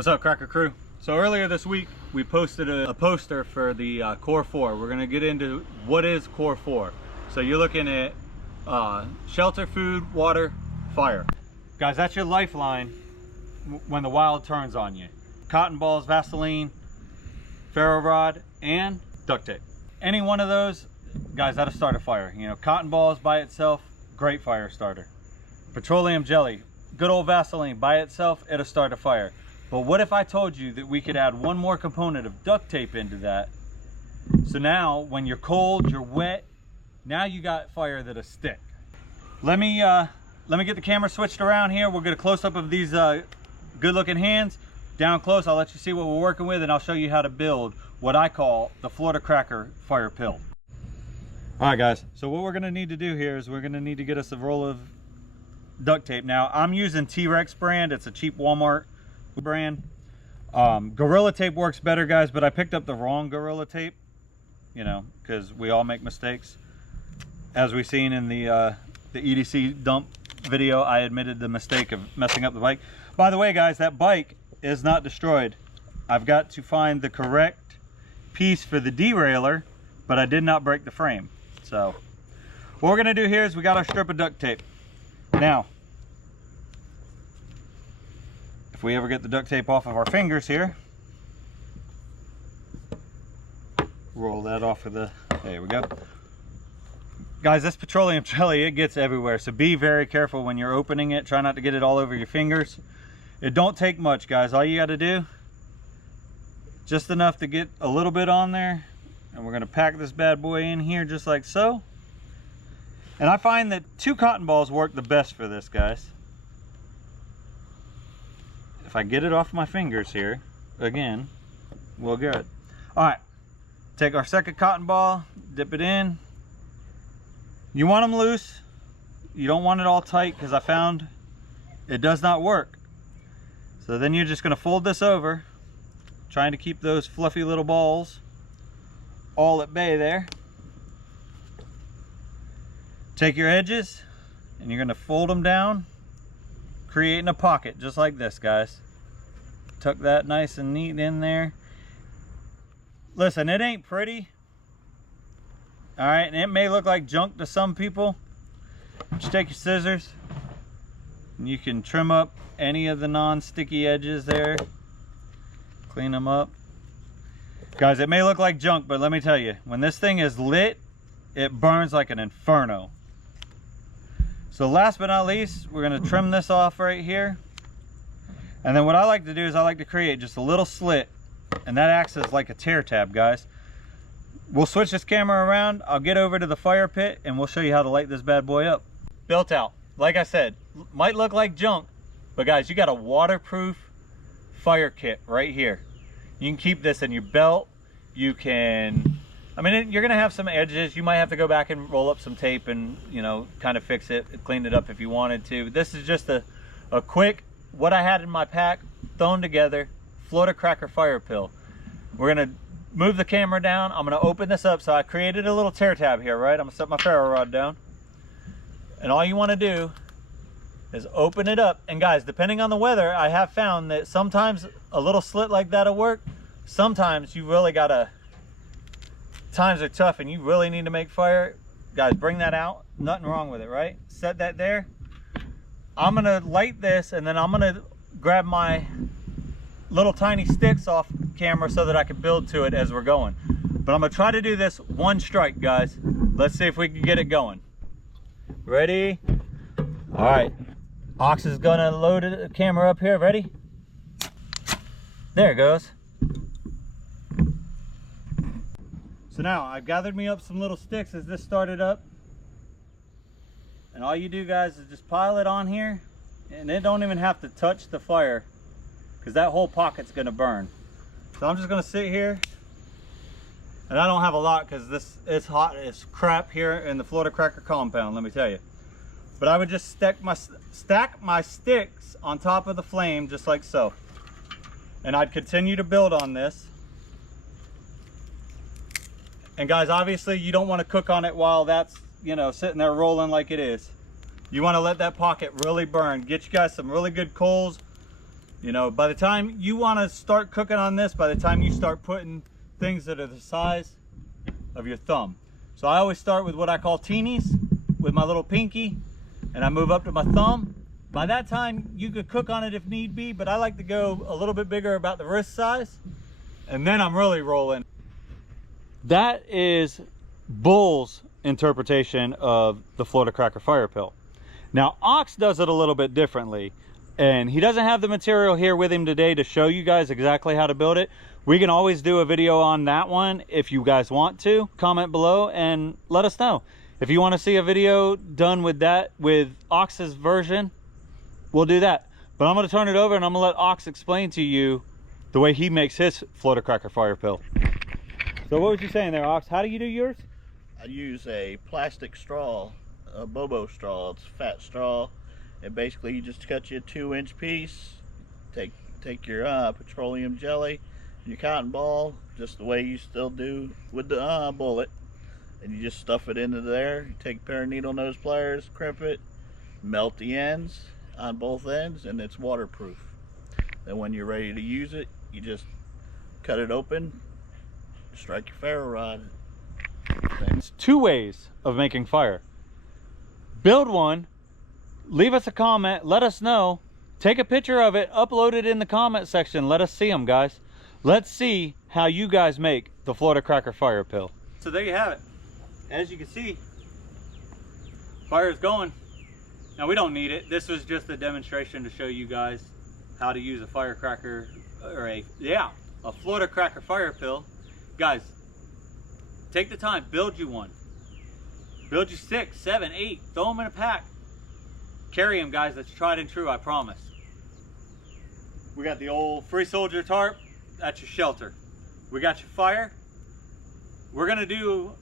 What's up, Cracker Crew? So earlier this week we posted a poster for the Core 4. We're gonna get into what is Core 4. So you're looking at shelter, food, water, fire. Guys, that's your lifeline when the wild turns on you. Cotton balls, Vaseline, Ferro Rod, and duct tape. Any one of those, guys, that'll start a fire. You know, cotton balls by itself, great fire starter. Petroleum jelly, good old Vaseline by itself, it'll start a fire. But what if I told you that we could add one more component of duct tape into that? So now when you're cold, you're wet, now you got fire that'll stick. Let me get the camera switched around here. We'll get a close-up of these good looking hands. Down close, I'll let you see what we're working with, and I'll show you how to build what I call the Florida Cracker fire pill. All right, guys, so what we're gonna need to do here is we're gonna need to get us a roll of duct tape. Now, I'm using T-Rex brand. It's a cheap Walmart brand. Gorilla tape works better, guys, but I picked up the wrong Gorilla tape, you know, because we all make mistakes. As we've seen in the EDC dump video, I admitted the mistake of messing up the bike. By the way, guys, that bike is not destroyed. I've got to find the correct piece for the derailleur, but I did not break the frame. So what we're gonna do here is we got our strip of duct tape. Now, if we ever get the duct tape off of our fingers here, roll that off of the, there we go. Guys, this petroleum jelly, it gets everywhere, so be very careful when you're opening it. Try not to get it all over your fingers. It don't take much, guys. All you got to do, just enough to get a little bit on there, and we're going to pack this bad boy in here just like so. And I find that 2 cotton balls work the best for this, guys. If I get it off my fingers here, again, we'll get it. All right, take our second cotton ball, dip it in. You want them loose. You don't want it all tight, because I found it does not work. So then you're just gonna fold this over, trying to keep those fluffy little balls all at bay there. Take your edges and you're gonna fold them down, creating a pocket just like this, guys. Tuck that nice and neat in there. Listen, it ain't pretty. All right, and it may look like junk to some people. Just take your scissors and you can trim up any of the non-sticky edges there. Clean them up. Guys, it may look like junk, but let me tell you, when this thing is lit, it burns like an inferno. So last but not least, we're gonna trim this off right here. And then what I like to do is I like to create just a little slit, and that acts as like a tear tab, guys. We'll switch this camera around. I'll get over to the fire pit and we'll show you how to light this bad boy up. Built out. Like I said, might look like junk, but guys, you got a waterproof fire kit right here. You can keep this in your belt. You can, I mean, you're gonna have some edges. You might have to go back and roll up some tape and, you know, kind of fix it, clean it up if you wanted to. This is just a quick, what I had in my pack, thrown together, Florida Cracker fire pill. We're gonna move the camera down. I'm gonna open this up. So I created a little tear tab here, right? I'm gonna set my ferro rod down. And all you wanna do is open it up. And guys, depending on the weather, I have found that sometimes a little slit like that'll work. Sometimes you really gotta, times are tough and you really need to make fire. Guys, bring that out. Nothing wrong with it, right? Set that there. I'm gonna light this and then I'm gonna grab my little tiny sticks off camera so that I can build to it as we're going. But I'm gonna try to do this one strike, guys. Let's see if we can get it going. Ready? All right. Ox is gonna load the camera up here. Ready? There it goes. So now I've gathered me up some little sticks as this started up. And all you do, guys, is just pile it on here, and it don't even have to touch the fire, because that whole pocket's gonna burn. So I'm just gonna sit here, and I don't have a lot because this is hot as crap here in the Florida Cracker compound, let me tell you. But I would just stack my sticks on top of the flame just like so. And I'd continue to build on this. And guys, obviously you don't want to cook on it while that's, you know, sitting there rolling like it is. You want to let that pocket really burn. Get you guys some really good coals. You know, by the time you want to start cooking on this, by the time you start putting things that are the size of your thumb. So I always start with what I call teenies, with my little pinky, and I move up to my thumb. By that time, you could cook on it if need be, but I like to go a little bit bigger, about the wrist size, and then I'm really rolling. That is Bull's interpretation of the Florida Cracker Fire Pill. Now, Ox does it a little bit differently, and he doesn't have the material here with him today to show you guys exactly how to build it. We can always do a video on that one if you guys want to. Comment below and let us know. If you want to see a video done with that, with Ox's version, we'll do that. But I'm going to turn it over and I'm going to let Ox explain to you the way he makes his Florida Cracker Fire Pill. So what was you saying there, Ox? How do you do yours? I use a plastic straw, a Bobo straw. It's a fat straw, and basically you just cut you a 2-inch piece. Take your petroleum jelly and your cotton ball, just the way you still do with the bullet, and you just stuff it into there. You take a pair of needle nose pliers, crimp it, melt the ends on both ends, and it's waterproof. Then when you're ready to use it, you just cut it open, strike your ferro rod. It's 2 ways of making fire. Build one, leave us a comment, let us know, take a picture of it, upload it in the comment section, let us see them, guys. Let's see how you guys make the Florida Cracker Fire Pill. So there you have it. As you can see, fire is going. Now we don't need it. This was just a demonstration to show you guys how to use a firecracker, or a Florida Cracker Fire Pill. Guys, take the time, build you one. Build you 6, 7, 8, throw them in a pack. Carry them, guys, that's tried and true, I promise. We got the old Free Soldier tarp, that's your shelter. We got your fire. We're gonna do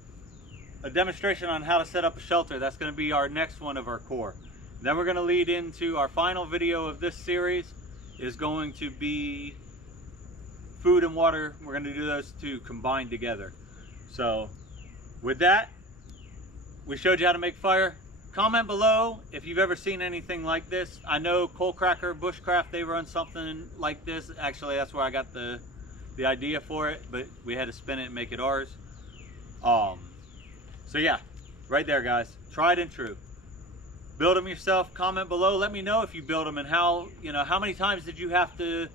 a demonstration on how to set up a shelter. That's gonna be our next one of our core. Then we're gonna lead into our final video of this series, is going to be food and water. We're gonna do those two combined together. So with that, we showed you how to make fire. Comment below if you've ever seen anything like this. I know Coal Cracker, Bushcraft, they run something like this. Actually, that's where I got the idea for it, but we had to spin it and make it ours. So yeah, right there, guys, tried and true. Build them yourself. Comment below, let me know if you build them and how, you know, how many times did you have to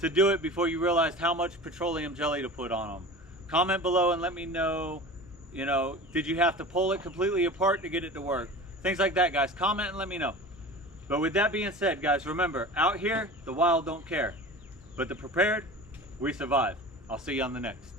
do it before you realized how much petroleum jelly to put on them. Comment below and let me know, you know, did you have to pull it completely apart to get it to work? Things like that, guys. Comment and let me know. But with that being said, guys, remember, out here, the wild don't care. But the prepared, we survive. I'll see you on the next.